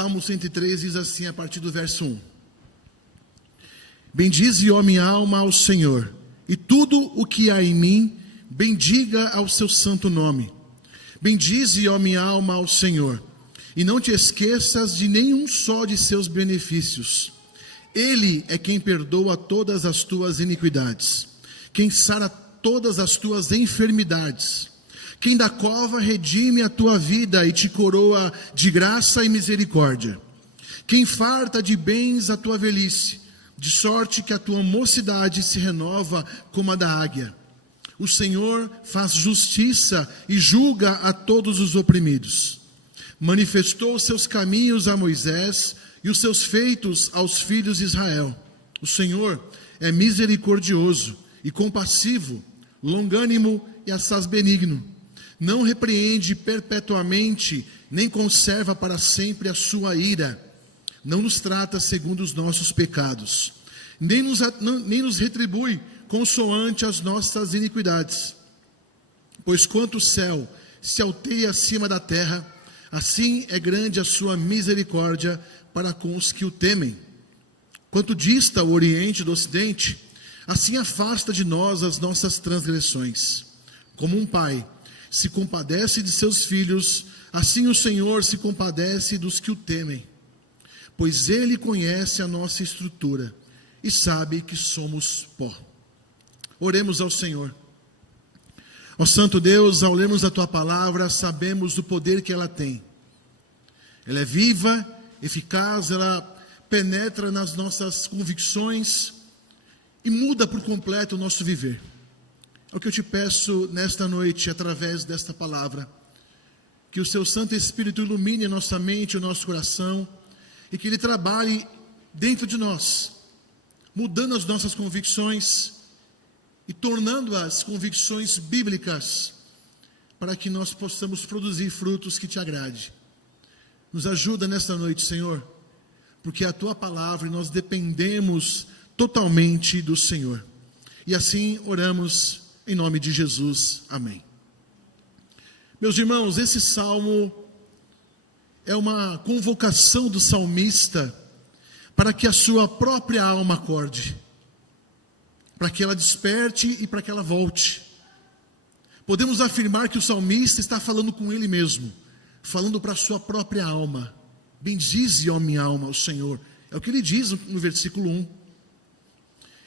Salmo 103 diz assim, a partir do verso 1. Bendize, ó minha alma, ao Senhor, e tudo o que há em mim, bendiga ao seu santo nome. Bendize, ó minha alma, ao Senhor, e não te esqueças de nenhum só de seus benefícios. Ele é quem perdoa todas as tuas iniquidades, quem sara todas as tuas enfermidades, quem da cova redime a tua vida e te coroa de graça e misericórdia, quem farta de bens a tua velhice, de sorte que a tua mocidade se renova como a da águia. O Senhor faz justiça e julga a todos os oprimidos. Manifestou os seus caminhos a Moisés e os seus feitos aos filhos de Israel. O Senhor é misericordioso e compassivo, longânimo e assaz benigno. Não repreende perpetuamente, nem conserva para sempre a sua ira. Não nos trata segundo os nossos pecados, nem nos retribui consoante as nossas iniquidades. Pois quanto o céu se alteia acima da terra, assim é grande a sua misericórdia para com os que o temem. Quanto dista o Oriente do Ocidente, assim afasta de nós as nossas transgressões. Como um pai se compadece de seus filhos, assim o Senhor se compadece dos que o temem. Pois Ele conhece a nossa estrutura e sabe que somos pó. Oremos ao Senhor. Ó Santo Deus, ao lermos a Tua palavra, sabemos do poder que ela tem. Ela é viva, eficaz, ela penetra nas nossas convicções e muda por completo o nosso viver. É o que eu te peço nesta noite, através desta palavra, que o Seu Santo Espírito ilumine a nossa mente, o nosso coração, e que Ele trabalhe dentro de nós, mudando as nossas convicções e tornando-as convicções bíblicas, para que nós possamos produzir frutos que Te agrade. Nos ajuda nesta noite, Senhor, porque é a Tua palavra e nós dependemos totalmente do Senhor. E assim oramos em nome de Jesus. Amém. Meus irmãos, esse salmo é uma convocação do salmista para que a sua própria alma acorde, para que ela desperte e para que ela volte. Podemos afirmar que o salmista está falando com ele mesmo, falando para a sua própria alma. Bendize, ó minha alma, ao Senhor. É o que ele diz no versículo 1.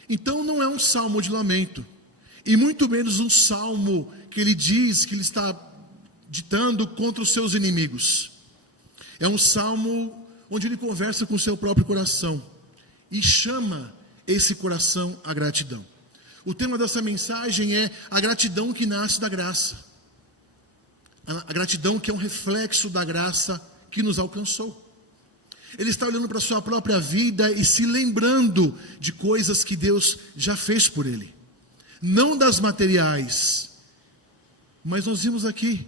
Então não é um salmo de lamento, e muito menos um salmo que ele diz que ele está ditando contra os seus inimigos. É um salmo onde ele conversa com o seu próprio coração e chama esse coração à gratidão. O tema dessa mensagem é a gratidão que nasce da graça. A gratidão que é um reflexo da graça que nos alcançou. Ele está olhando para a sua própria vida e se lembrando de coisas que Deus já fez por ele. Não das materiais, mas nós vimos aqui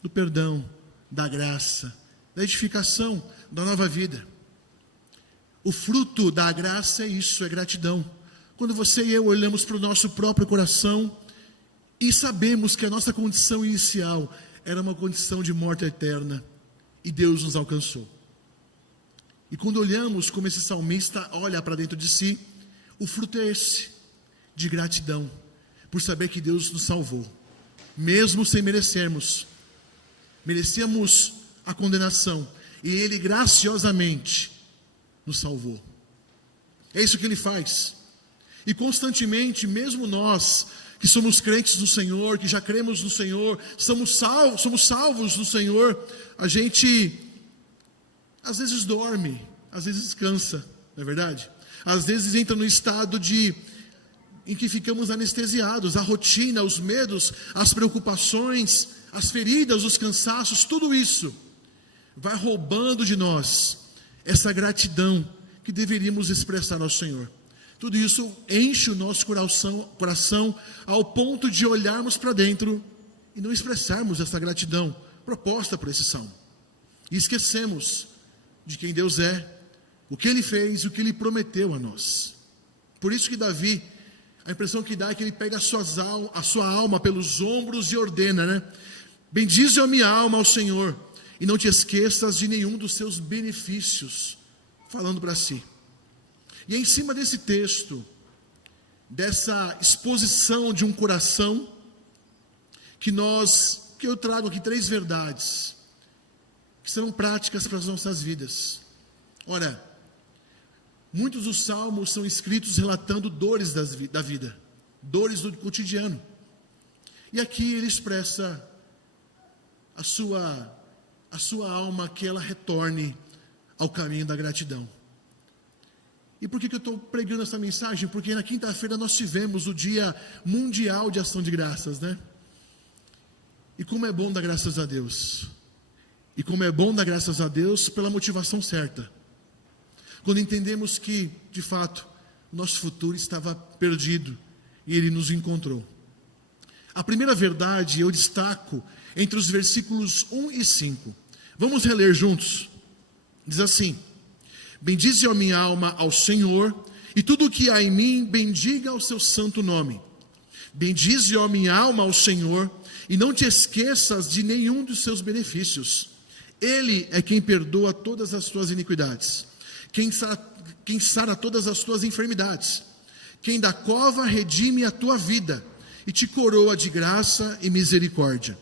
do perdão, da graça, da edificação, da nova vida. O fruto da graça é isso, é gratidão. Quando você e eu olhamos para o nosso próprio coração e sabemos que a nossa condição inicial era uma condição de morte eterna e Deus nos alcançou. E quando olhamos como esse salmista olha para dentro de si, o fruto é esse, de gratidão, por saber que Deus nos salvou, mesmo sem merecermos. Merecíamos a condenação, e Ele graciosamente nos salvou. É isso que Ele faz. E constantemente, mesmo nós, que somos crentes no Senhor, que já cremos no Senhor, somos salvos no Senhor, a gente às vezes dorme, às vezes descansa, não é verdade? Às vezes entra no estado em que ficamos anestesiados, a rotina, os medos, as preocupações, as feridas, os cansaços, tudo isso vai roubando de nós essa gratidão que deveríamos expressar ao Senhor. Tudo isso enche o nosso coração ao ponto de olharmos para dentro e não expressarmos essa gratidão proposta por esse salmo. E esquecemos de quem Deus é, o que Ele fez e o que Ele prometeu a nós. Por isso que Davi, a impressão que dá é que ele pega a sua alma pelos ombros e ordena, Bendize a minha alma ao Senhor, e não te esqueças de nenhum dos seus benefícios, falando para si. E é em cima desse texto, dessa exposição de um coração, que eu trago aqui 3 verdades, que serão práticas para as nossas vidas. Ora, muitos dos salmos são escritos relatando dores da vida, dores do cotidiano. E aqui ele expressa a sua alma, que ela retorne ao caminho da gratidão. E por que eu estou pregando essa mensagem? Porque na quinta-feira nós tivemos o Dia Mundial de Ação de Graças, né? E como é bom dar graças a Deus. E como é bom dar graças a Deus pela motivação certa. Quando entendemos que, de fato, o nosso futuro estava perdido e Ele nos encontrou. A primeira verdade eu destaco entre os versículos 1 e 5. Vamos reler juntos. Diz assim: bendize a minha alma ao Senhor, e tudo o que há em mim, bendiga o seu santo nome. Bendize a minha alma ao Senhor, e não te esqueças de nenhum dos seus benefícios. Ele é quem perdoa todas as tuas iniquidades, quem sara todas as tuas enfermidades, quem da cova redime a tua vida, e te coroa de graça e misericórdia,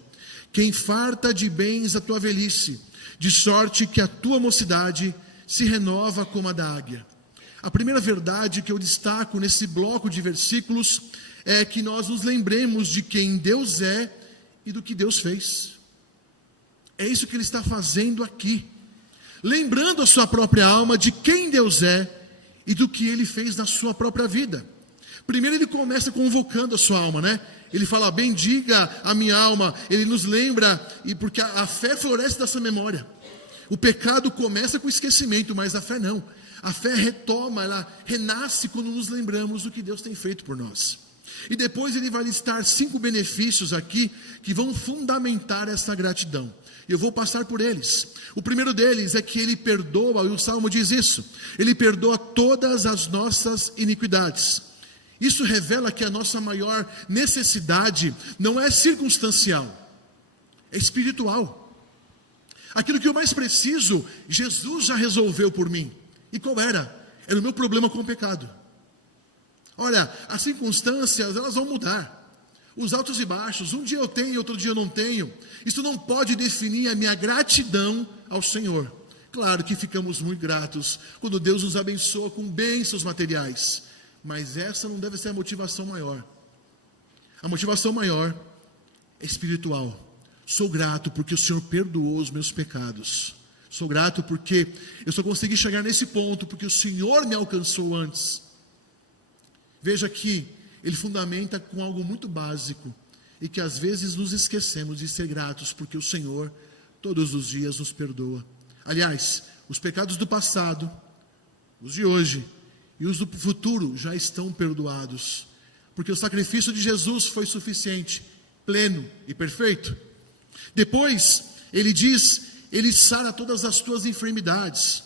quem farta de bens a tua velhice, de sorte que a tua mocidade se renova como a da águia. A primeira verdade que eu destaco nesse bloco de versículos é que nós nos lembremos de quem Deus é e do que Deus fez. É isso que ele está fazendo aqui, lembrando a sua própria alma de quem Deus é e do que ele fez na sua própria vida. Primeiro ele começa convocando a sua alma, né? Ele fala, bendiga a minha alma. Ele nos lembra, e porque a fé floresce dessa memória. O pecado começa com esquecimento, mas a fé não. A fé retoma, ela renasce quando nos lembramos do que Deus tem feito por nós. E depois ele vai listar 5 benefícios aqui que vão fundamentar essa gratidão. Eu vou passar por eles. O primeiro deles é que ele perdoa, e o Salmo diz isso, ele perdoa todas as nossas iniquidades. Isso revela que a nossa maior necessidade não é circunstancial, é espiritual. Aquilo que eu mais preciso, Jesus já resolveu por mim. E qual era? Era o meu problema com o pecado. Olha, as circunstâncias, elas vão mudar. Os altos e baixos, um dia eu tenho, outro dia eu não tenho. Isso não pode definir a minha gratidão ao Senhor. Claro que ficamos muito gratos quando Deus nos abençoa com bênçãos materiais. Mas essa não deve ser a motivação maior. A motivação maior é espiritual. Sou grato porque o Senhor perdoou os meus pecados. Sou grato porque eu só consegui chegar nesse ponto porque o Senhor me alcançou antes. Veja que ele fundamenta com algo muito básico e que às vezes nos esquecemos de ser gratos porque o Senhor todos os dias nos perdoa. Aliás, os pecados do passado, os de hoje e os do futuro já estão perdoados, porque o sacrifício de Jesus foi suficiente, pleno e perfeito. Depois, ele diz, ele sara todas as tuas enfermidades,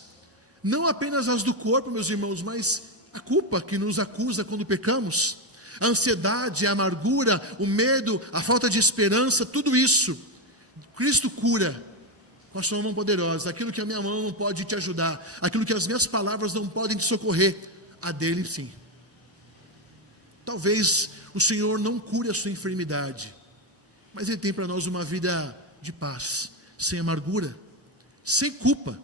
não apenas as do corpo, meus irmãos, mas a culpa que nos acusa quando pecamos, a ansiedade, a amargura, o medo, a falta de esperança, tudo isso, Cristo cura com a sua mão poderosa. Aquilo que a minha mão não pode te ajudar, aquilo que as minhas palavras não podem te socorrer, a dele sim. Talvez o Senhor não cure a sua enfermidade, mas Ele tem para nós uma vida de paz, sem amargura, sem culpa.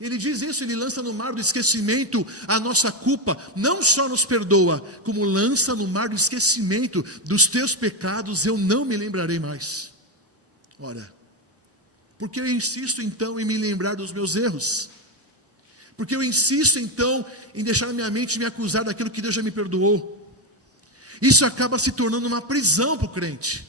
Ele diz isso, Ele lança no mar do esquecimento a nossa culpa, não só nos perdoa, como lança no mar do esquecimento dos teus pecados, eu não me lembrarei mais. Ora, por que eu insisto então em me lembrar dos meus erros? Porque eu insisto então em deixar a minha mente me acusar daquilo que Deus já me perdoou. Isso acaba se tornando uma prisão para o crente.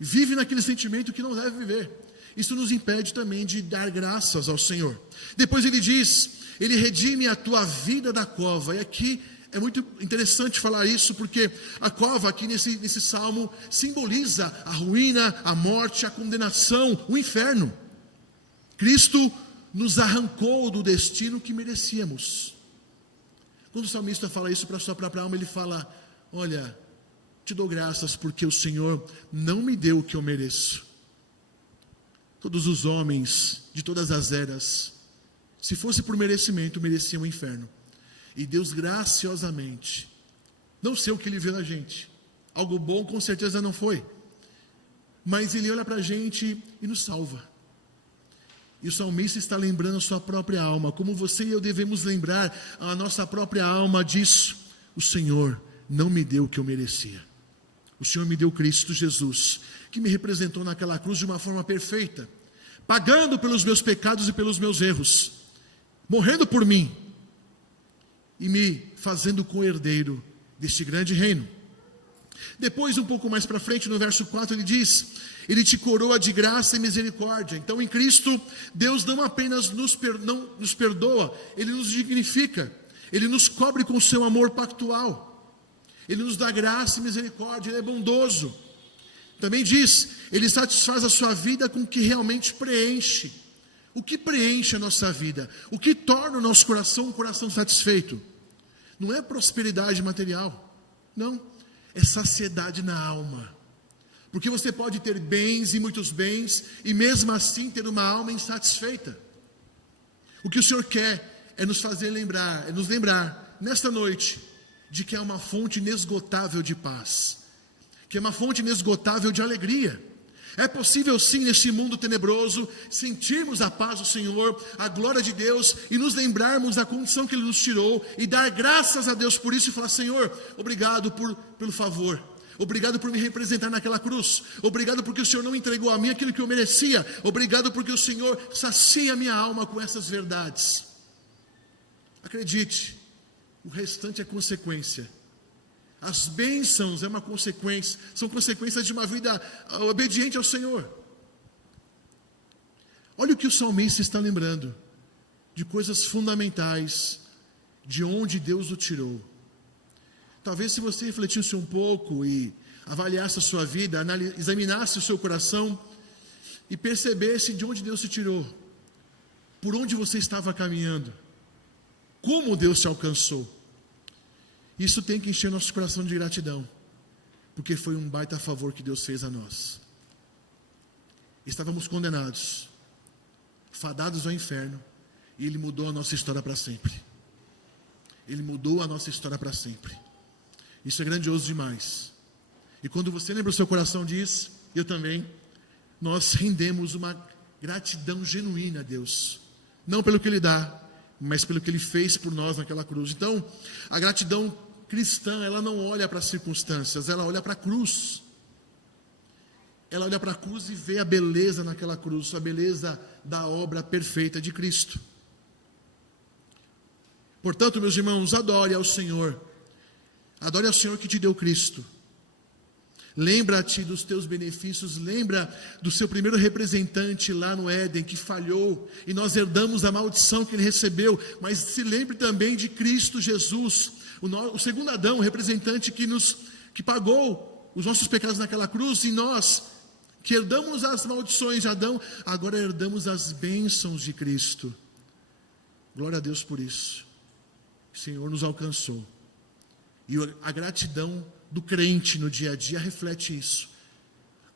Vive naquele sentimento que não deve viver. Isso nos impede também de dar graças ao Senhor. Depois ele diz, ele redime a tua vida da cova. E aqui é muito interessante falar isso, porque a cova aqui nesse salmo simboliza a ruína, a morte, a condenação, o inferno. Cristo nos arrancou do destino que merecíamos. Quando o salmista fala isso para a sua própria alma, ele fala, olha, te dou graças porque o Senhor não me deu o que eu mereço. Todos os homens de todas as eras, se fosse por merecimento, mereciam o inferno. E Deus graciosamente, não sei o que Ele vê na gente, algo bom com certeza não foi, mas Ele olha para a gente e nos salva. E o salmista está lembrando a sua própria alma, como você e eu devemos lembrar a nossa própria alma disso. O Senhor não me deu o que eu merecia. O Senhor me deu Cristo Jesus, que me representou naquela cruz de uma forma perfeita, pagando pelos meus pecados e pelos meus erros, morrendo por mim e me fazendo co-herdeiro deste grande reino. Depois, um pouco mais para frente, no verso 4, ele diz: Ele te coroa de graça e misericórdia. Então, em Cristo, Deus não apenas não nos perdoa, Ele nos dignifica, Ele nos cobre com o seu amor pactual, Ele nos dá graça e misericórdia, Ele é bondoso. Também diz, Ele satisfaz a sua vida com o que realmente preenche. O que preenche a nossa vida? O que torna o nosso coração um coração satisfeito? Não é prosperidade material, não, é saciedade na alma. Porque você pode ter bens e muitos bens, e mesmo assim ter uma alma insatisfeita. O que o Senhor quer é nos fazer lembrar, é nos lembrar, nesta noite, de que é uma fonte inesgotável de paz, que é uma fonte inesgotável de alegria. É possível sim, neste mundo tenebroso, sentirmos a paz do Senhor, a glória de Deus, e nos lembrarmos da condição que Ele nos tirou, e dar graças a Deus por isso, e falar: Senhor, obrigado pelo favor, obrigado por me representar naquela cruz, obrigado porque o Senhor não entregou a mim aquilo que eu merecia, obrigado porque o Senhor sacia a minha alma com essas verdades. Acredite, o restante é consequência. As bênçãos é uma consequência, são consequências de uma vida obediente ao Senhor. Olha o que o salmista está lembrando, de coisas fundamentais, de onde Deus o tirou. Talvez, se você refletisse um pouco e avaliasse a sua vida, examinasse o seu coração e percebesse de onde Deus te tirou, por onde você estava caminhando, como Deus te alcançou. Isso tem que encher nosso coração de gratidão, porque foi um baita favor que Deus fez a nós. Estávamos condenados, fadados ao inferno, e Ele mudou a nossa história para sempre. Ele mudou a nossa história para sempre. Isso é grandioso demais. E quando você lembra o seu coração disso, eu também, nós rendemos uma gratidão genuína a Deus, não pelo que Ele dá, mas pelo que Ele fez por nós naquela cruz. Então, a gratidão cristã, ela não olha para as circunstâncias, ela olha para a cruz. Ela olha para a cruz e vê a beleza naquela cruz, a beleza da obra perfeita de Cristo. Portanto, meus irmãos, adore ao Senhor que te deu Cristo. Lembra-te dos teus benefícios, lembra do seu primeiro representante lá no Éden, que falhou, e nós herdamos a maldição que ele recebeu, mas se lembre também de Cristo Jesus, o segundo Adão, o representante que pagou os nossos pecados naquela cruz, e nós, que herdamos as maldições de Adão, agora herdamos as bênçãos de Cristo. Glória a Deus por isso. O Senhor nos alcançou. E a gratidão do crente no dia a dia reflete isso.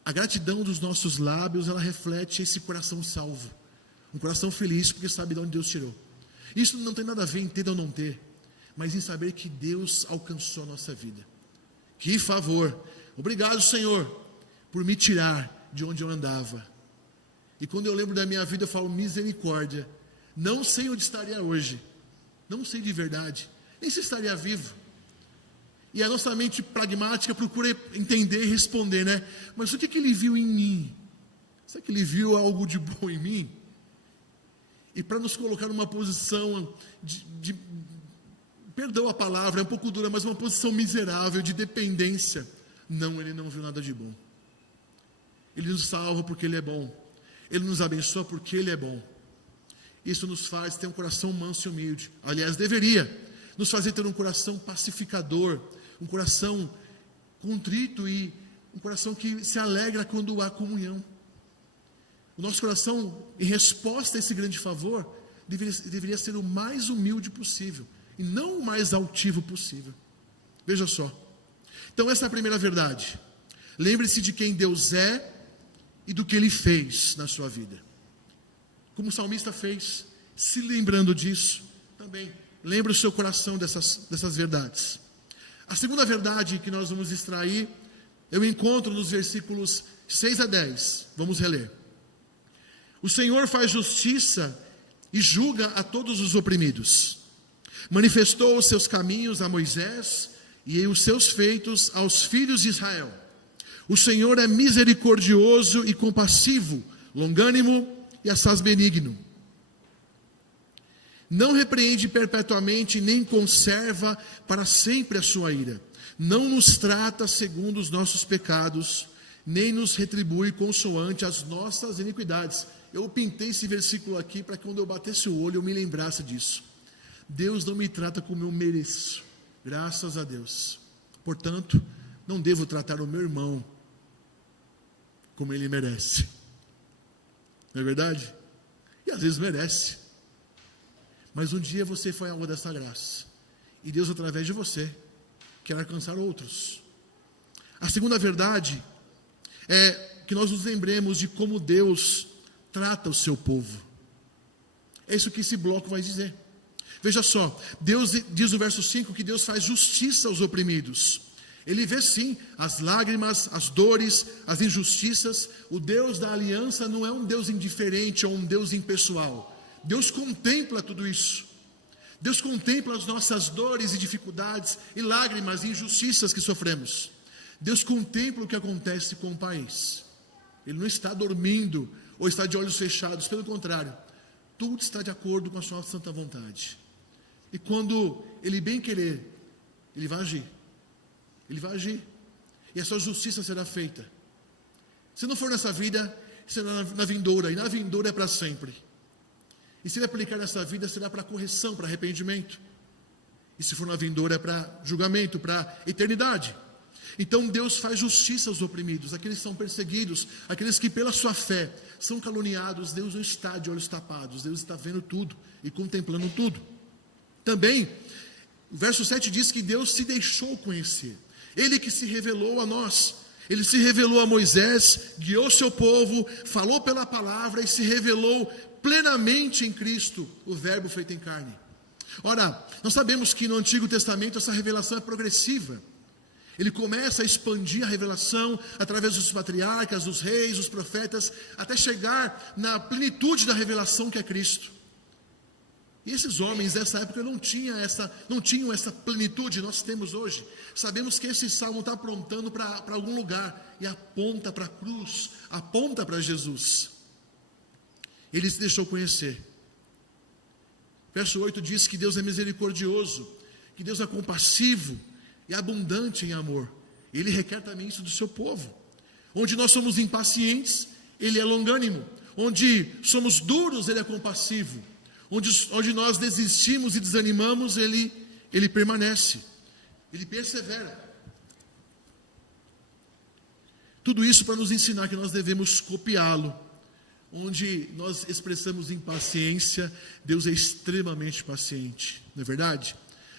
A gratidão dos nossos lábios, ela reflete esse coração salvo. Um coração feliz porque sabe de onde Deus tirou. Isso não tem nada a ver em ter ou não ter, mas em saber que Deus alcançou a nossa vida. Que favor! Obrigado, Senhor, por me tirar de onde eu andava. E quando eu lembro da minha vida, eu falo: misericórdia. Não sei onde estaria hoje. Não sei de verdade. Nem se estaria vivo. E a nossa mente pragmática procura entender e responder, né? Mas o que ele viu em mim? Será que ele viu algo de bom em mim? E para nos colocar numa posição perdão a palavra, é um pouco dura, mas uma posição miserável, de dependência. Não, ele não viu nada de bom. Ele nos salva porque Ele é bom. Ele nos abençoa porque Ele é bom. Isso nos faz ter um coração manso e humilde. Aliás, deveria nos fazer ter um coração pacificador, um coração contrito e um coração que se alegra quando há comunhão. O nosso coração, em resposta a esse grande favor, deveria ser o mais humilde possível e não o mais altivo possível. Veja só. Então essa é a primeira verdade. Lembre-se de quem Deus é e do que Ele fez na sua vida. Como o salmista fez, se lembrando disso, também lembre o seu coração dessas verdades. A segunda verdade que nós vamos extrair, eu encontro nos versículos 6 a 10. Vamos reler. O Senhor faz justiça e julga a todos os oprimidos. Manifestou os seus caminhos a Moisés e os seus feitos aos filhos de Israel. O Senhor é misericordioso e compassivo, longânimo e assaz benigno. Não repreende perpetuamente, nem conserva para sempre a sua ira. Não nos trata segundo os nossos pecados, nem nos retribui consoante as nossas iniquidades. Eu pintei esse versículo aqui para que quando eu batesse o olho eu me lembrasse disso. Deus não me trata como eu mereço, graças a Deus. Portanto, não devo tratar o meu irmão como ele merece. Não é verdade? E às vezes merece. Mas um dia você foi alvo dessa graça. E Deus, através de você, quer alcançar outros. A segunda verdade é que nós nos lembremos de como Deus trata o seu povo. É isso que esse bloco vai dizer. Veja só, Deus diz no verso 5 que Deus faz justiça aos oprimidos. Ele vê sim as lágrimas, as dores, as injustiças. O Deus da aliança não é um Deus indiferente ou um Deus impessoal. Deus contempla tudo isso. Deus contempla as nossas dores e dificuldades e lágrimas e injustiças que sofremos. Deus contempla o que acontece com o país. Ele não está dormindo ou está de olhos fechados, pelo contrário, tudo está de acordo com a sua santa vontade. E quando Ele bem querer, Ele vai agir. Ele vai agir. E a sua justiça será feita. Se não for nessa vida, será na vindoura. E na vindoura é para sempre. E se Ele aplicar nessa vida, será para correção, para arrependimento. E se for na vindoura, é para julgamento, para eternidade. Então Deus faz justiça aos oprimidos, aqueles que são perseguidos, aqueles que pela sua fé são caluniados. Deus não está de olhos tapados, Deus está vendo tudo e contemplando tudo. Também, o verso 7 diz que Deus se deixou conhecer. Ele que se revelou a nós. Ele se revelou a Moisés, guiou seu povo, falou pela palavra e se revelou plenamente em Cristo, o verbo feito em carne. Ora, nós sabemos que no Antigo Testamento essa revelação é progressiva. Ele começa a expandir a revelação através dos patriarcas, dos reis, dos profetas, até chegar na plenitude da revelação que é Cristo. E esses homens dessa época não tinham essa plenitude que nós temos hoje. Sabemos que esse salmo está apontando para algum lugar e aponta para a cruz, aponta para Jesus. Ele se deixou conhecer. Verso 8 diz que Deus é misericordioso, que Deus é compassivo e abundante em amor. Ele requer também isso do seu povo. Onde nós somos impacientes, Ele é longânimo. Onde somos duros, Ele é compassivo. Onde nós desistimos e desanimamos, Ele permanece. Ele persevera. Tudo isso para nos ensinar que nós devemos copiá-lo. Onde nós expressamos impaciência, Deus é extremamente paciente. Não é verdade?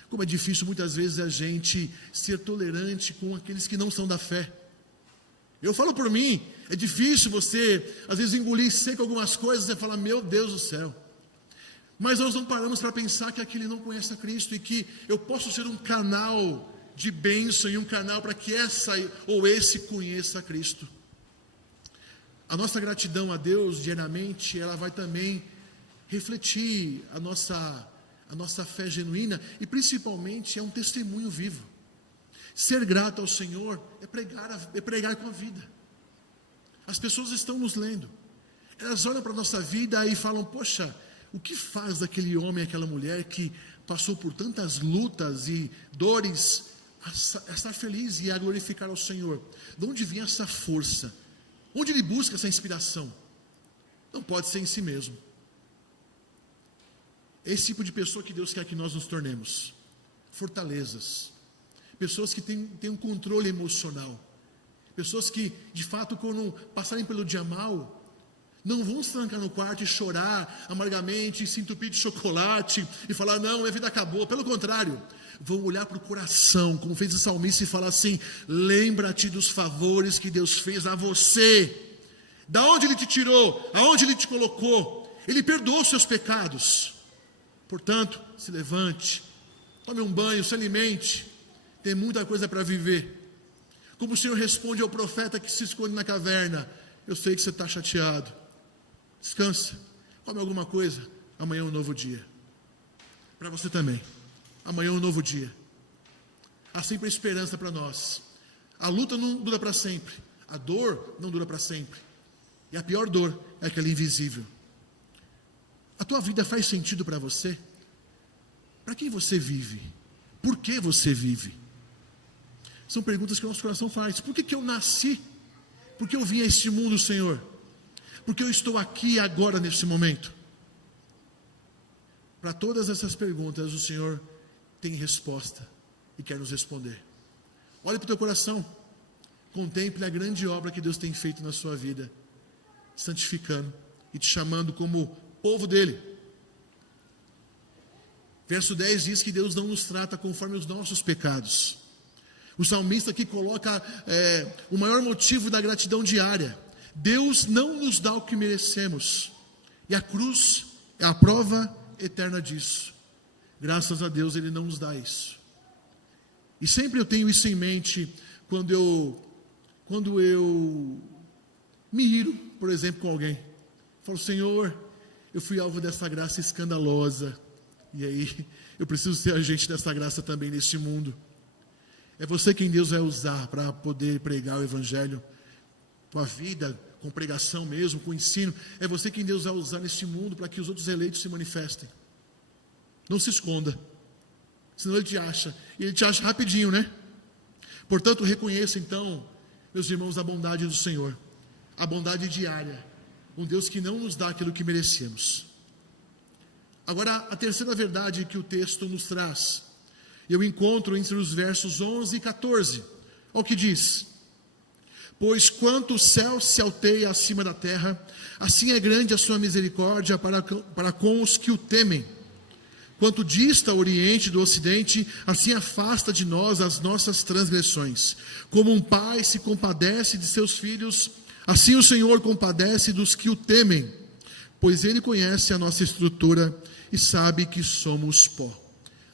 Como é difícil muitas vezes a gente ser tolerante com aqueles que não são da fé. Eu falo por mim, é difícil você às vezes engolir seco algumas coisas e falar, meu Deus do céu. Mas nós não paramos para pensar que aquele não conhece a Cristo e que eu posso ser um canal de bênção e um canal para que essa ou esse conheça a Cristo. A nossa gratidão a Deus diariamente, ela vai também refletir a nossa fé genuína e principalmente é um testemunho vivo. Ser grato ao Senhor é pregar com a vida. As pessoas estão nos lendo. Elas olham para a nossa vida e falam, poxa, o que faz daquele homem, aquela mulher que passou por tantas lutas e dores a estar feliz e a glorificar ao Senhor? De onde vem essa força? Onde ele busca essa inspiração? Não pode ser em si mesmo. É esse tipo de pessoa que Deus quer que nós nos tornemos. Fortalezas. Pessoas que têm um controle emocional. Pessoas que, de fato, quando passarem pelo dia mal, não vão se trancar no quarto e chorar amargamente, se entupir de chocolate e falar, não, minha vida acabou. Pelo contrário, vão olhar para o coração, como fez o salmista, e falar assim, lembra-te dos favores que Deus fez a você. Da onde Ele te tirou, aonde Ele te colocou. Ele perdoou os seus pecados. Portanto, se levante, tome um banho, se alimente. Tem muita coisa para viver. Como o Senhor responde ao profeta que se esconde na caverna: eu sei que você está chateado. Descansa, come alguma coisa. Amanhã é um novo dia. Para você também. Amanhã é um novo dia. Há sempre esperança para nós. A luta não dura para sempre. A dor não dura para sempre. E a pior dor é aquela invisível. A tua vida faz sentido para você? Para quem você vive? Por que você vive? São perguntas que o nosso coração faz. Por que eu nasci? Por que eu vim a este mundo, Senhor? Por que eu estou aqui agora, nesse momento? Para todas essas perguntas, o Senhor tem resposta e quer nos responder. Olhe para o teu coração. Contemple a grande obra que Deus tem feito na sua vida, santificando e te chamando como povo dele. Verso 10 diz que Deus não nos trata conforme os nossos pecados. O salmista aqui coloca o maior motivo da gratidão diária. Deus não nos dá o que merecemos. E a cruz é a prova eterna disso. Graças a Deus Ele não nos dá isso. E sempre eu tenho isso em mente quando eu me iro, por exemplo, com alguém. Falo: Senhor, eu fui alvo dessa graça escandalosa. E aí, eu preciso ser agente dessa graça também neste mundo. É você quem Deus vai usar para poder pregar o Evangelho, com a vida, com pregação mesmo, com ensino. É você quem Deus vai usar neste mundo para que os outros eleitos se manifestem. Não se esconda, senão Ele te acha. E Ele te acha rapidinho, né? Portanto, reconheça então, meus irmãos, a bondade do Senhor. A bondade diária. Um Deus que não nos dá aquilo que merecemos. Agora, a terceira verdade que o texto nos traz, eu encontro entre os versos 11 e 14. Olha o que diz: pois quanto o céu se alteia acima da terra, assim é grande a sua misericórdia para com os que o temem. Quanto dista o oriente do ocidente, assim afasta de nós as nossas transgressões. Como um pai se compadece de seus filhos, assim o Senhor compadece dos que o temem, pois Ele conhece a nossa estrutura e sabe que somos pó.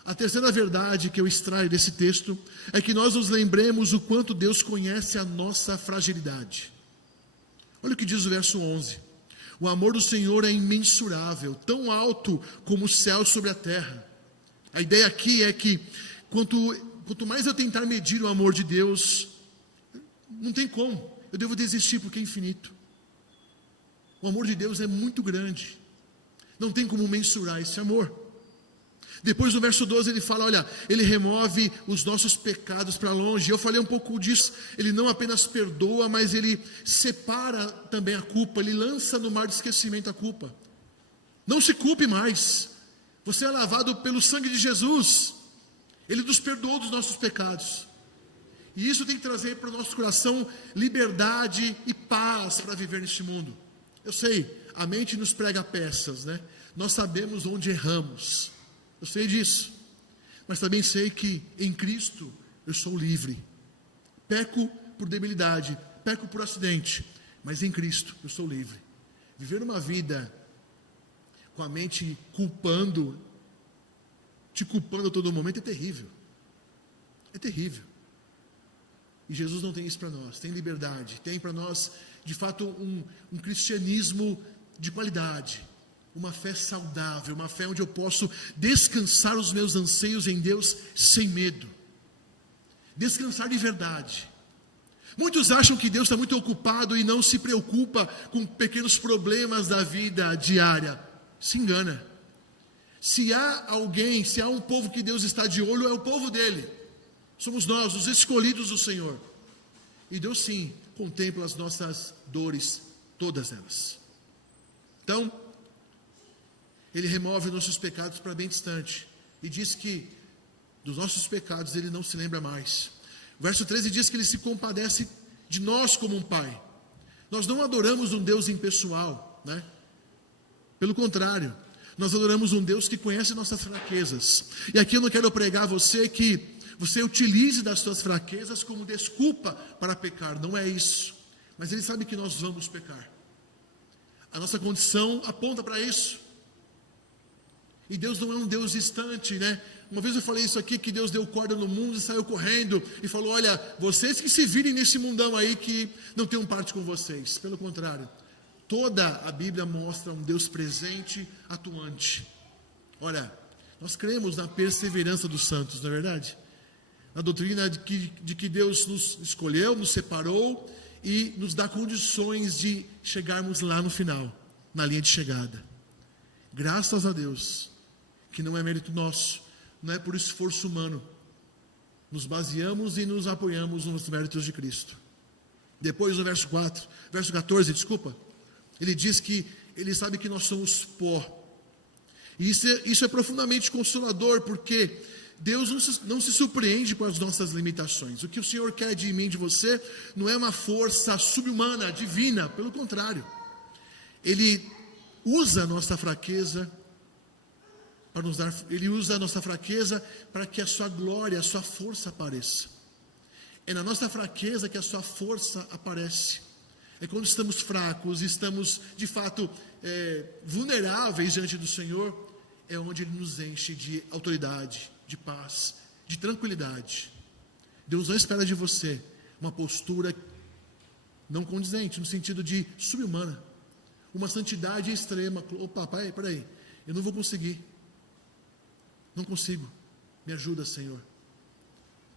A terceira verdade que eu extraio desse texto é que nós nos lembremos o quanto Deus conhece a nossa fragilidade. Olha o que diz o verso 11. O amor do Senhor é imensurável, tão alto como o céu sobre a terra. A ideia aqui é que quanto mais eu tentar medir o amor de Deus, não tem como. Eu devo desistir porque é infinito. O amor de Deus é muito grande. Não tem como mensurar esse amor. Depois no verso 12 ele fala, olha, Ele remove os nossos pecados para longe. Eu falei um pouco disso. Ele não apenas perdoa, mas Ele separa também a culpa. Ele lança no mar de esquecimento a culpa. Não se culpe mais. Você é lavado pelo sangue de Jesus. Ele nos perdoou dos nossos pecados. E isso tem que trazer para o nosso coração liberdade e paz para viver neste mundo. Eu sei, a mente nos prega peças, né? Nós sabemos onde erramos. Eu sei disso. Mas também sei que em Cristo eu sou livre. Peco por debilidade, peco por acidente, mas em Cristo eu sou livre. Viver uma vida com a mente te culpando a todo momento é terrível. É terrível. E Jesus não tem isso para nós, tem liberdade, tem para nós, de fato, um cristianismo de qualidade, uma fé saudável, uma fé onde eu posso descansar os meus anseios em Deus sem medo, descansar de verdade. Muitos acham que Deus está muito ocupado e não se preocupa com pequenos problemas da vida diária. Se engana. Se há um povo que Deus está de olho, é o povo dele. Somos nós, os escolhidos do Senhor. E Deus sim, contempla as nossas dores, todas elas. Então, Ele remove nossos pecados para bem distante. E diz que dos nossos pecados Ele não se lembra mais. O verso 13 diz que Ele se compadece de nós como um pai. Nós não adoramos um Deus impessoal, né? Pelo contrário, nós adoramos um Deus que conhece nossas fraquezas. E aqui eu não quero pregar a você que você utilize das suas fraquezas como desculpa para pecar. Não é isso. Mas Ele sabe que nós vamos pecar. A nossa condição aponta para isso. E Deus não é um Deus distante, né? Uma vez eu falei isso aqui, que Deus deu corda no mundo e saiu correndo e falou: olha, vocês que se virem nesse mundão aí que não tenham parte com vocês. Pelo contrário, toda a Bíblia mostra um Deus presente, atuante. Olha, nós cremos na perseverança dos santos, não é verdade? Na doutrina de que Deus nos escolheu, nos separou e nos dá condições de chegarmos lá no final, na linha de chegada. Graças a Deus, que não é mérito nosso, não é por esforço humano. Nos baseamos e nos apoiamos nos méritos de Cristo. Depois no verso 14, ele diz que ele sabe que nós somos pó. E isso é profundamente consolador, porque Deus não se surpreende com as nossas limitações. O que o Senhor quer de mim, de você, não é uma força subhumana, divina, pelo contrário. Ele usa a nossa fraqueza para que a sua glória, a sua força apareça. É na nossa fraqueza que a sua força aparece. É quando estamos fracos, estamos de fato vulneráveis diante do Senhor, é onde Ele nos enche de autoridade, de paz, de tranquilidade. Deus não espera de você uma postura não condizente, no sentido de subhumana, uma santidade extrema. Opa, peraí, eu não vou conseguir, não consigo, me ajuda, Senhor.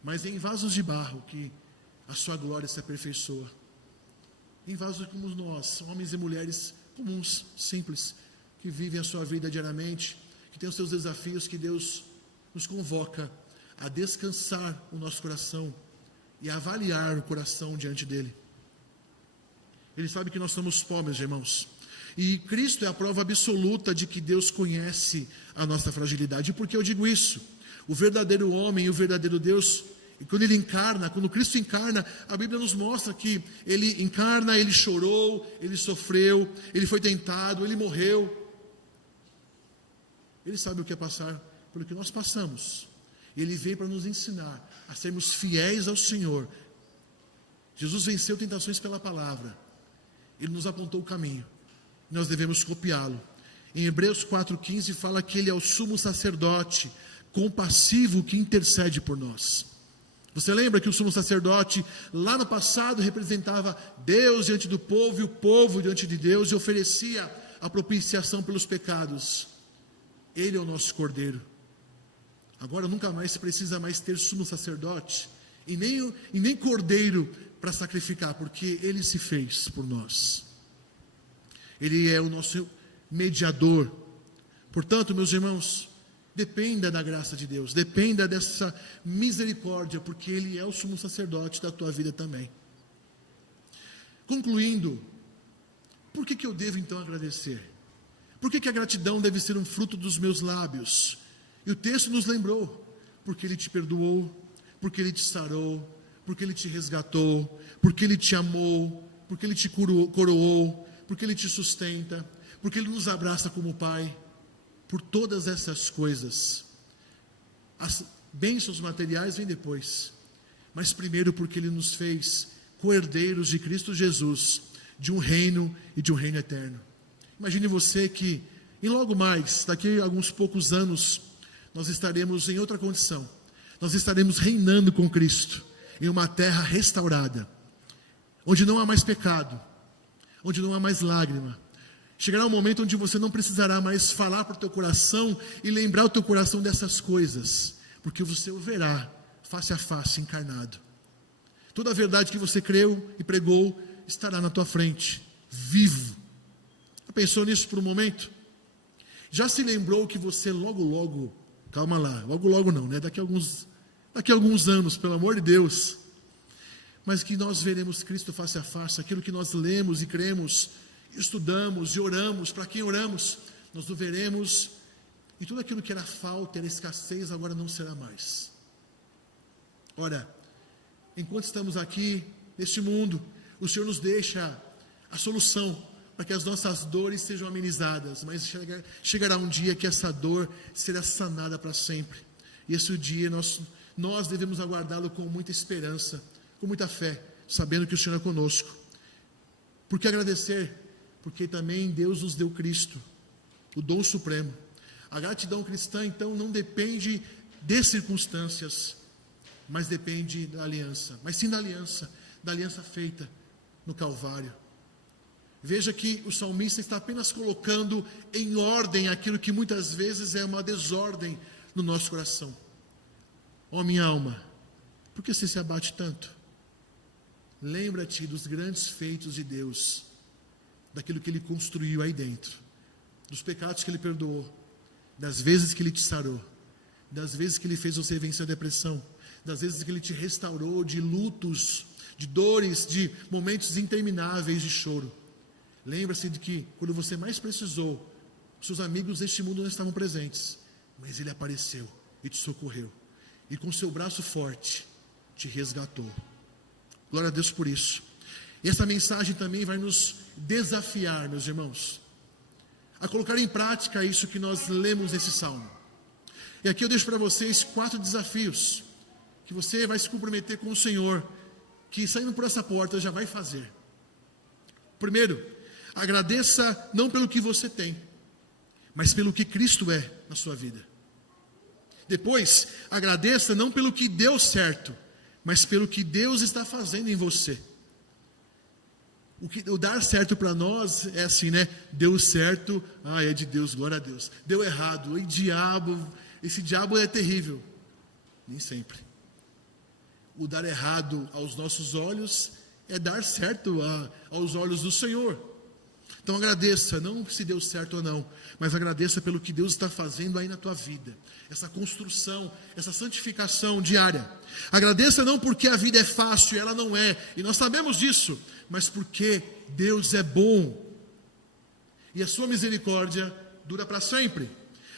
Mas é em vasos de barro que a sua glória se aperfeiçoa. Em vasos como nós, homens e mulheres comuns, simples, que vivem a sua vida diariamente, que têm os seus desafios, que Deus nos convoca a descansar o nosso coração e a avaliar o coração diante dele. Ele sabe que nós somos pó, meus irmãos. E Cristo é a prova absoluta de que Deus conhece a nossa fragilidade. E por que eu digo isso? O verdadeiro homem e o verdadeiro Deus, e quando Cristo encarna, a Bíblia nos mostra que Ele encarna, Ele chorou, Ele sofreu, Ele foi tentado, Ele morreu. Ele sabe o que é passar pelo que nós passamos. Ele veio para nos ensinar a sermos fiéis ao Senhor. Jesus venceu tentações pela palavra. Ele nos apontou o caminho. Nós devemos copiá-lo. Em Hebreus 4,15 fala que Ele é o sumo sacerdote compassivo que intercede por nós. Você lembra que o sumo sacerdote lá no passado representava Deus diante do povo e o povo diante de Deus e oferecia a propiciação pelos pecados. Ele é o nosso cordeiro. Agora nunca mais se precisa mais ter sumo sacerdote e nem cordeiro para sacrificar, porque Ele se fez por nós. Ele é o nosso mediador. Portanto, meus irmãos, dependa da graça de Deus, dependa dessa misericórdia, porque Ele é o sumo sacerdote da tua vida também. Concluindo, por que eu devo então agradecer? Por que a gratidão deve ser um fruto dos meus lábios? E o texto nos lembrou, porque Ele te perdoou, porque Ele te sarou, porque Ele te resgatou, porque Ele te amou, porque Ele te coroou, porque Ele te sustenta, porque Ele nos abraça como Pai. Por todas essas coisas, as bênçãos materiais vêm depois, mas primeiro porque Ele nos fez co-herdeiros de Cristo Jesus, de um reino e de um reino eterno. Imagine você que, em logo mais, daqui a alguns poucos anos, nós estaremos em outra condição, nós estaremos reinando com Cristo, em uma terra restaurada, onde não há mais pecado, onde não há mais lágrima. Chegará um momento onde você não precisará mais falar para o teu coração e lembrar o teu coração dessas coisas, porque você o verá face a face, encarnado. Toda a verdade que você creu e pregou estará na tua frente, vivo. Já pensou nisso por um momento? Já se lembrou que você logo, calma lá, logo não, né? Daqui a alguns anos, pelo amor de Deus, mas que nós veremos Cristo face a face, aquilo que nós lemos e cremos, estudamos e oramos, para quem oramos, nós o veremos, e tudo aquilo que era falta, era escassez, agora não será mais. Ora, enquanto estamos aqui, neste mundo, o Senhor nos deixa a solução, para que as nossas dores sejam amenizadas, mas chegará um dia que essa dor será sanada para sempre, e esse dia nós devemos aguardá-lo com muita esperança, com muita fé, sabendo que o Senhor é conosco. Por que agradecer? porque também Deus nos deu Cristo, o dom supremo. A gratidão cristã, então, não depende de circunstâncias, mas depende da aliança. Mas sim da aliança feita no Calvário. Veja que o salmista está apenas colocando em ordem aquilo que muitas vezes é uma desordem no nosso coração. Ó minha alma, por que você se abate tanto? Lembra-te dos grandes feitos de Deus, daquilo que Ele construiu aí dentro, dos pecados que Ele perdoou, das vezes que Ele te sarou, das vezes que Ele fez você vencer a depressão, das vezes que Ele te restaurou de lutos, de dores, de momentos intermináveis de choro. Lembra-se de que quando você mais precisou, seus amigos deste mundo não estavam presentes, mas Ele apareceu e te socorreu, e com seu braço forte te resgatou. Glória a Deus por isso. E essa mensagem também vai nos desafiar, meus irmãos, a colocar em prática isso que nós lemos nesse salmo. E aqui eu deixo para vocês 4 desafios que você vai se comprometer com o Senhor, que saindo por essa porta já vai fazer. Primeiro, agradeça não pelo que você tem, mas pelo que Cristo é na sua vida. Depois, agradeça não pelo que deu certo, mas pelo que Deus está fazendo em você. O dar certo para nós é assim, né? Deu certo, é de Deus, glória a Deus. Deu errado, diabo, esse diabo é terrível. Nem sempre. O dar errado aos nossos olhos é dar certo aos olhos do Senhor. Então agradeça, não se deu certo ou não, mas agradeça pelo que Deus está fazendo aí na tua vida. Essa construção, essa santificação diária. Agradeça não porque a vida é fácil, ela não é, e nós sabemos disso, mas porque Deus é bom. E a sua misericórdia dura para sempre.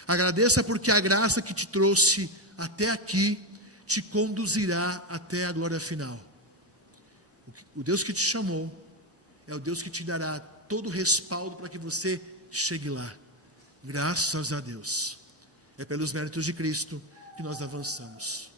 Agradeça porque a graça que te trouxe até aqui te conduzirá até a glória final. O Deus que te chamou é o Deus que te dará todo o respaldo para que você chegue lá. Graças a Deus. É pelos méritos de Cristo que nós avançamos.